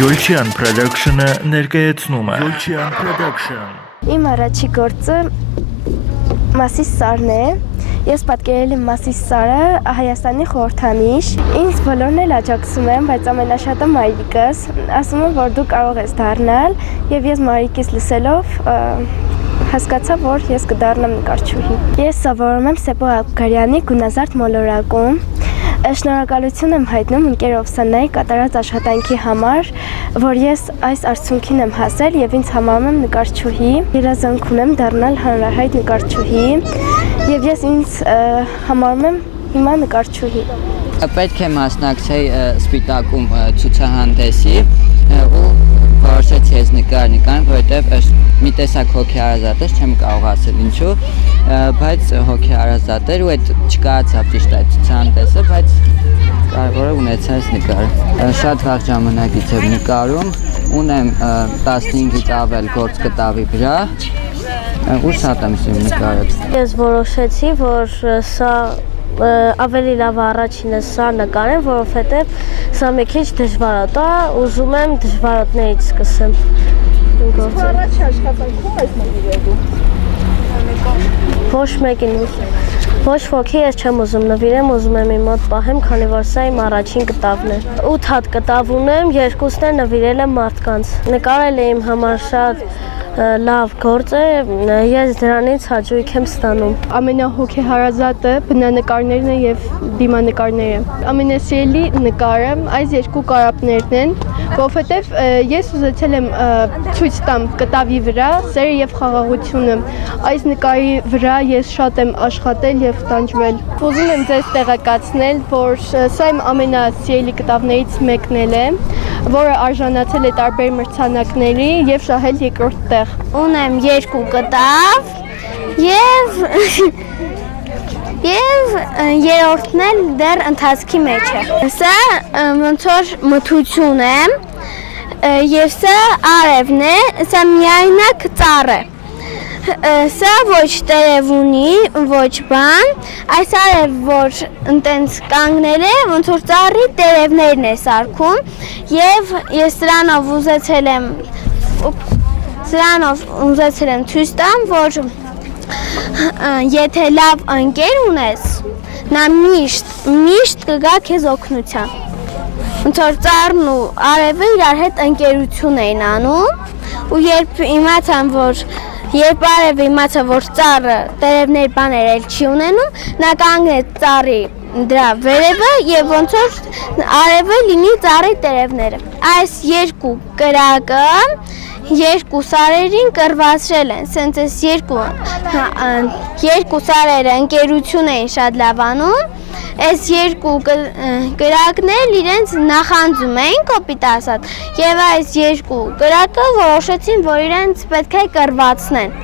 Յոլչյան Production-ը ներկայացնում է Յոլչյան Production։ Իմ առաջի գործը Մասիս սարն է։ Ես պատկերել եմ Մասիս սարը Հայաստանի խորհրդանիշ։ Ինձ բոլորն էլ աջակցում են, բայց ամենաշատը մայրիկս ասում են, որ դու կարող ես դառնալ, եւ ես մայրիկիս լսելով հասկացա, որ ես կդառնամ նկարչուհի։ Ես սովորում եմ Սեպո Աբգարյանի գունազարդ մոլորակում։ Շնորհակալություն եմ հայտնում ընկեր Օվսանայի կատարած աշխատանքի համար, որ ես այս արդյունքին եմ հասել եւ ինձ համարում եմ նկարչուհի, երազանք ունեմ դառնալ հանրահայտ նկարչուհի եւ ես ինձ համարում եմ հիմա նկարչուհի։ Պետք է մասնակցեի Սպիտակում ցուցահանդեսի ու որոշեցի ես նկարել, որովհետև մի տեսակ հոգեհարազատ էր, չեմ կարող ասել ինչու, բայց հոգեհարազատ էր ու այդ չկարծավ ճիշտ այդ ցուցահանդեսը, բայց կարևորը ունեցա ես նկարը։ Շատ վաղ ժամանակից եմ նկարում, ունեմ 15-ից ավել գործ կտավի վրա ու շատ եմ սիրում նկարել։ Ես որոշեցի, որ սա ավելի լավ առաջինը սա նկարեմ, որովհետև սա մի քիչ դժվար է, դա ուզում եմ դժվարոտներից սկսեմ։ Առաջի աշխատանքում ես նվիրելու։ Ոչ մեկին ոչ ոքի ես չեմ ուզում նվիրեմ, ուզում եմ իմ մոտ պահեմ, քանի որ սա իմ առաջին կտավն է։ 8 հատ կտավ ունեմ, երկուսն էլ նվիրել եմ մարդկանց։ Նկարել է իմ համար շատ լավ գործ է, ես դրանից հաճույք եմ ստանում։ Ամենահոգեհարազատը բնանկարներն են եւ դիմանկարները։ Ամենասիրելի նկարը այս երկու կարապներն են, որովհետեւ ես ուզեցել եմ ցույց տամ կտավի վրա սերը եւ խաղաղությունը։ Այս նկարի վրա ես շատ եմ աշխատել եւ տանջվել։ Ուզում եմ ձեզ տեղեկացնել, որ սա իմ ամենասիրելի կտավներից մեկն է, որը արժանացել է տարբեր մրցանակների եւ շահել երկրորդ տեղ։ Ունեմ երկու կտավ եւ երրորդն էլ դեռ ընթացքի մեջ է։ Սա ոնց որ մթություն է եւ սա արևն է, սա միայնակ ծառ է։ Սա ոչ տերև ունի, ոչ բան, այս արև որ ընտենց կանգնել է, ոնց որ ծառի տերևներն է սարքում եւ ես սրանով ուզեցել եմ ցույց տամ, որ եթե լավ ընկեր ունես, նա միշտ կգա քեզ օգնության։ Ոնց որ ծառն ու արևը իրար հետ ընկերություն էին անում ու երբ արևը իմացա, որ ծառը տերևներ բաներ էլ չի ունենում, նա կանգնեց ծառի դրա վերևը եւ ոնց որ արևը լինի ծառի տերևները։ Այս երկու կրակը երկու սարերին կռվածրել են, սենց այս երկու սարերը ընկերություն էին շատ լավ անում, այս երկու կրակներ իրենց նախանձում էին կոպիտ ասած եւ այս երկու կրակը որոշեցին, որ իրենց պետք է կռվածնեն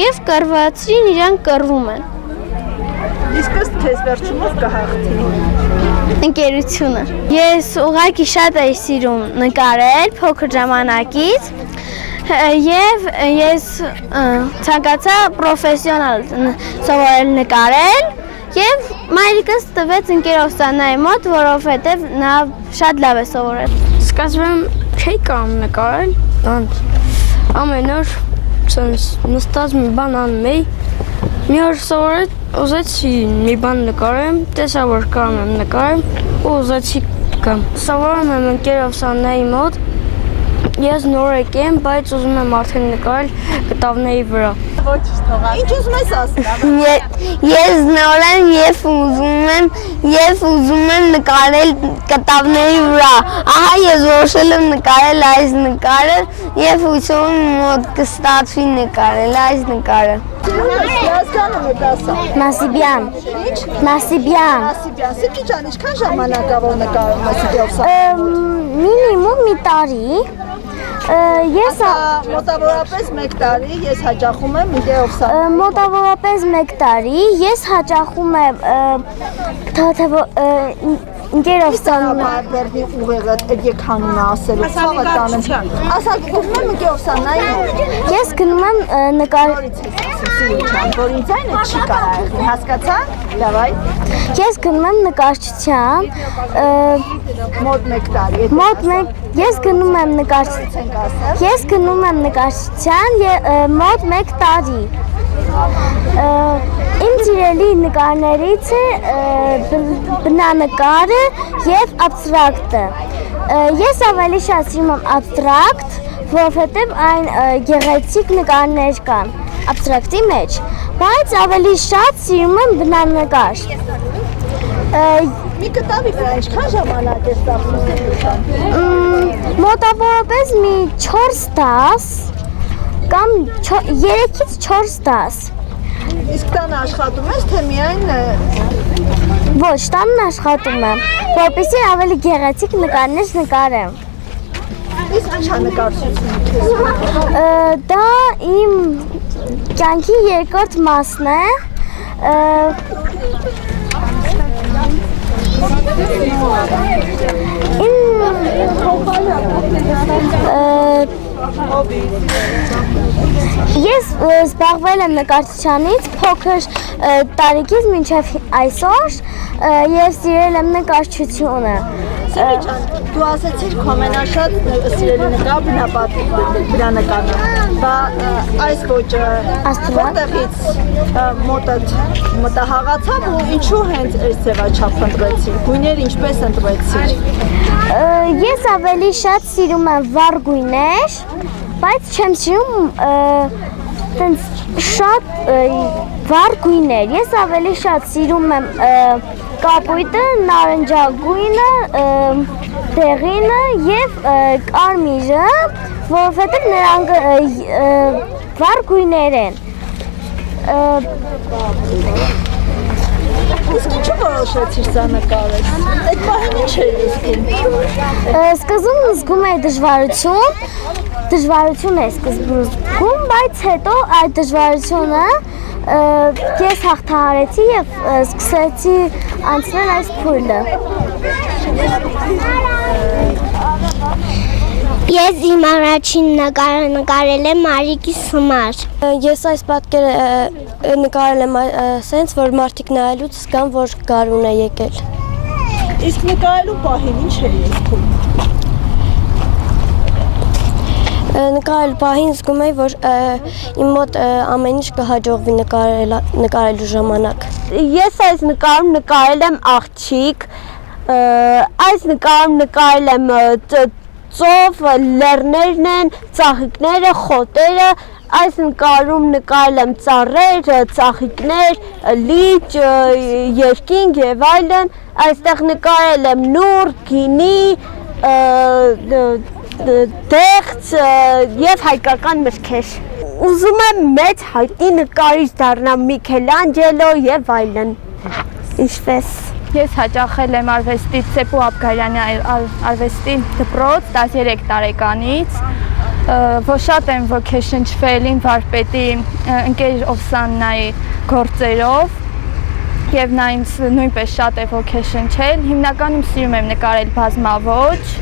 եւ կռվածրին իրան կռվում են։ Իսկ ըստ քեզ վերջումով կհաղթի ընկերությունը։ Ես ուղղակի շատ եմ սիրում նկարել փոքր ժամանակից եւ ես ցանկացա պրոֆեսիոնալ սովորել նկարել եւ մայրիկս տվեց ընկեր Օվսանայի մոտ, որովհետեւ նա շատ լավ է սովորել։ Սկզբում չէի կարող նկարել, ամեն օր նստած մի բան անում էի, մի օր ուզեցի մի բան նկարեմ, տեսա որ կարող եմ նկարեմ ու ուզեցի գամ։ Սովորում եմ ընկեր Օվսանայի մոտ, ես նոր եմ, բայց ուզում եմ արդեն նկարել կտավների վրա։ Ինչ ուզում ես ասել։ Ես նոր եմ եւ ուզում եմ նկարել կտավների վրա։ Ահա ես որոշել եմ նկարել այս նկարը եւ հույսով եմ մոտ կստացվի նկարել այս նկարը։ Յազգանում եք ասա։ Մասիբյան։ Մասիբյան, Սիպի ջան, ինչքան ժամանակ ա որ նկարում ես Օվսան։ Մինիմում մի տարի։ Ես մոտավորապես 1 տարի ես հաճախում եմ Ընկեր Օվսան։ Մոտավորապես 1 տարի ես հաճախում եմ Ընկեր Օվսանը։ Բերնի ուղեղը եկանին ասելու ցավը տանեմ։ Ասա գնում եմ Ընկեր Օվսանայի։ Ես գնում եմ նկարել։ Սիրուչան, որ ինձ այնը չի կարող, հասկացա՞ք, լավայ։ Ես գնում եմ նկարչության, Մոտ 1 տարի։ ես գնում եմ նկարչության մոտ 1 տարի։ Իմ սիրելի նկարներից է բնանկարը և աբստրակտը։ Ես ավելի շատ սիրում եմ աբստրակտ, որովհետև այն գեղեցիկ նկարներ կան աբստրակտի մեջ, բայց ավելի շատ սիրում եմ բնանկար։ Մի կտավի վրա ինչքան ժամանակ ես ծախսում Սիրուչան։ Մոտավորապես մի 4 տաս կամ 3-ից 4 տաս։ Իսկ տանը աշխատում ես, թե միայն Ոչ, տանն աշխատում եմ, որպեսզի ավելի գեղեցիկ նկարներ նկարեմ։ իսկ ինչա նկարչությունը քեզ։ Դա իմ կյանքի երկրորդ մասն է։ Ես զբաղվել եմ նկարչությանից փոքր տարիքից մինչև այսօր եւ սիրել եմ նկարչությունը։ Սիրուչան, դու ասացիր քո ամենաշատ սիրելի նկար բնանկարն է։ Բա այս ոճը որտեղից մոտդ մտահղացավ ու ինչու հենց այս ձևաչափ ընտրեցիր։ Գույները ինչպես ընտրեցիր։ Ես ավելի շատ սիրում եմ վառ գույներ, բայց չեմ սիրում տենց շատ վառ գույներ։ Ես ավելի շատ սիրում եմ կապույտը, նարնջագույնը, դեղինը և կարմիրը, որովհետև նրանք վառ գույներ են։ Իսկ ինչու որոշեցիր սա նկարել։ Այդ պահին ինչ էի զգում։ Սկզբում զգում էի դժվարություն է սկզբում զգում, բայց հետո այդ դժվարությունը ես հաղթահարեցի և սկսեցի անցնել այս փուլը։ Ես իմ առաջին նկարը նկարել եմ Մարիկիս համար։ Ես այս պատկերը նկարել եմ սենց, որ մարդիկ նայելուց զգան, որ գարուն է եկել։ Իսկ նկարելու պահին ինչ էի զգում։ Նկարելու պահին զգում էի, որ իմ մոտ ամեն ինչ կհաջողվի նկարելու ժամանակ։ Ես այս նկարում նկարել եմ աղջիկ, այս նկարում նկարել եմ ծով, լեռներն են, ծաղիկները, խոտերը, այս նկարում նկարել եմ ծառեր, ծաղիկներ, լիճ, երկինք և այլն, այստեղ նկարել եմ նուռ, գինի, դեղց և հայկական մրգեր։ Ուզում եմ մեծ հայտնի նկարիչ դառնամ Միքելանջելո և այլն, ինչպես։ Ես հաճախել եմ արվեստի Սեպու Աբգարյանի արվեստի դպրոց 13 տարեկանից, որ շատ եմ ոգեշնչվել իմ վարպետի ընկեր Օվսաննայի գործերով և նա ինձ նույնպես շատ է ոգեշնչել։ Հիմնականում սիրում եմ նկարել բազմաոճ,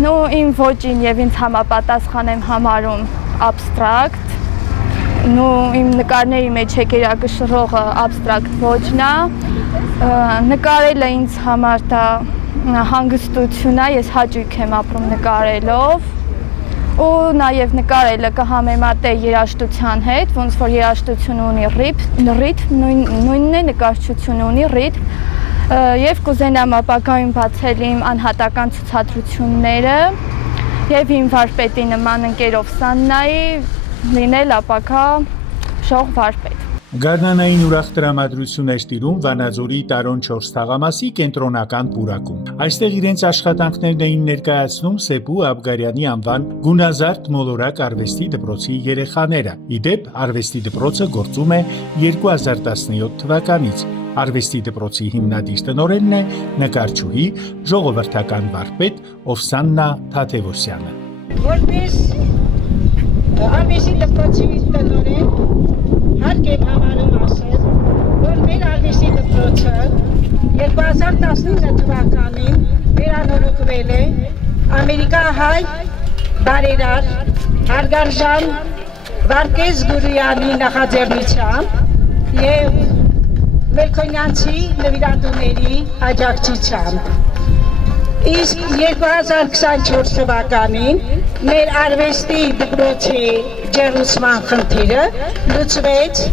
իմ ոճին և ինձ համապատասխան եմ համարում աբստրակտ, իմ նկարների մեջ հեկերակշռողը աբստրակտ ոճն է, նկարելը ինձ համար դա հանգստություն է, ես հաճույք եմ ապրում նկարելով ու նաև նկարելը կհամեմատե երաժշտության հետ, ոնց որ երաժշտությունը ունի ռիթմ, նույնն է նկարչությունը ունի ռիթմ և կուզենամ ապագայում բացել իմ անհատական ցուցադրությունները և իմ վարպետի նման ընկեր Օվսաննայի լինել ապագա շող վարպետ։ Գարնանային ուրախ տրամադրություն էր տիրում Վանաձորի Տարոն 4 թաղամասի կենտրոնական պուրակում։ Այստեղ իրենց աշխատանքներն էին ներկայացնում Սեպու Աբգարյանի անվան գունազարդ մոլորակ արվեստի դպրոցի երեխաները։ Իդեպ արվեստի դպրոցը գործում է 2017 թվականից։ Արվեստի դպրոցի հիմնադիր տնօրենն է նկարչուհի, ժողովրդական վարպետ Օվսաննա Թաթևոսյանը։ Որպես արվեստի դպրոցի տնօրեն հարկ եմ համարում ասել, որ մեր արվեստի դպրոցը 2019 թվականին վերանորոգվել է ամերիկահայ բարերար հարգարժան Վարկես Գուրյանի նախաձեռնությամբ եւ Մերկոնյանցի նվիրատուների աջակցությամբ։ Իսկ 2024 թվականին մեր արվեստի դպրոցի ջերմության խնդիրը լուծվեց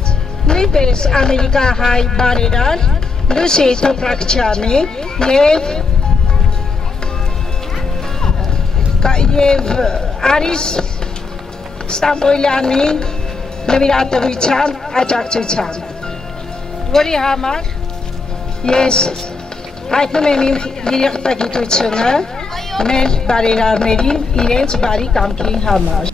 նույնպես ամերիկահայ բարերար Լուսի Թոփրակչյանի եւ Արիս Ստամբոլյանի նվիրատվությամբ աջակցությամբ, որի համար ես հայտնում եմ իմ երախտագիտությունը մեր բարերարներին իրենց բարի կամքի համար։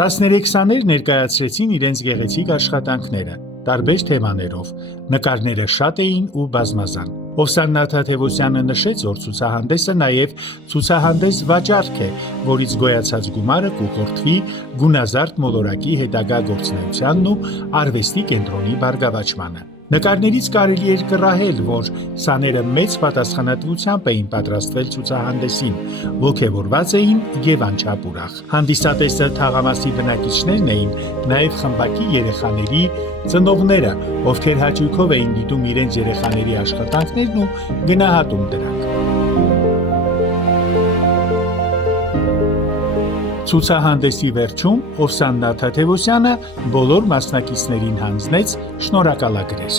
13-ներ ներկայացրեցին իրենց գեղեցիկ աշխատանքները, տարբեր թեմաներով, նկարները շատ էին ու բազմազան։ Օվսաննա Թադևոսյանը նշեց, որ ցուցահանդեսը նաև ցուցահանդես վաճառք է, որից գոյացած գումարը կուղղորդվի գունազարդ մոլորակի հետագա գործունեությանն ու արվեստի կենտրոնի բարգավաճմանը։ Նկարներից կարելի էր կռահել, որ սաները մեծ պատասխանատվությամբ էին պատրաստվել ցուցահանդեսին, ոգևորված էին եւ անչափ ուրախ։ Հանդիսատեսը թաղամասի բնակիչներն էին, նաեւ խմբակի երեխաների ծնողները, ովքեր հաճույքով էին դիտում իրենց երեխաների աշխատանքներն ու գնահատում դրանք։ Ցուցահանդեսի վերջում Օվսաննա Թադևոսյանը բոլոր մասնակիցներին հանձնեց շնորհակալագրեր։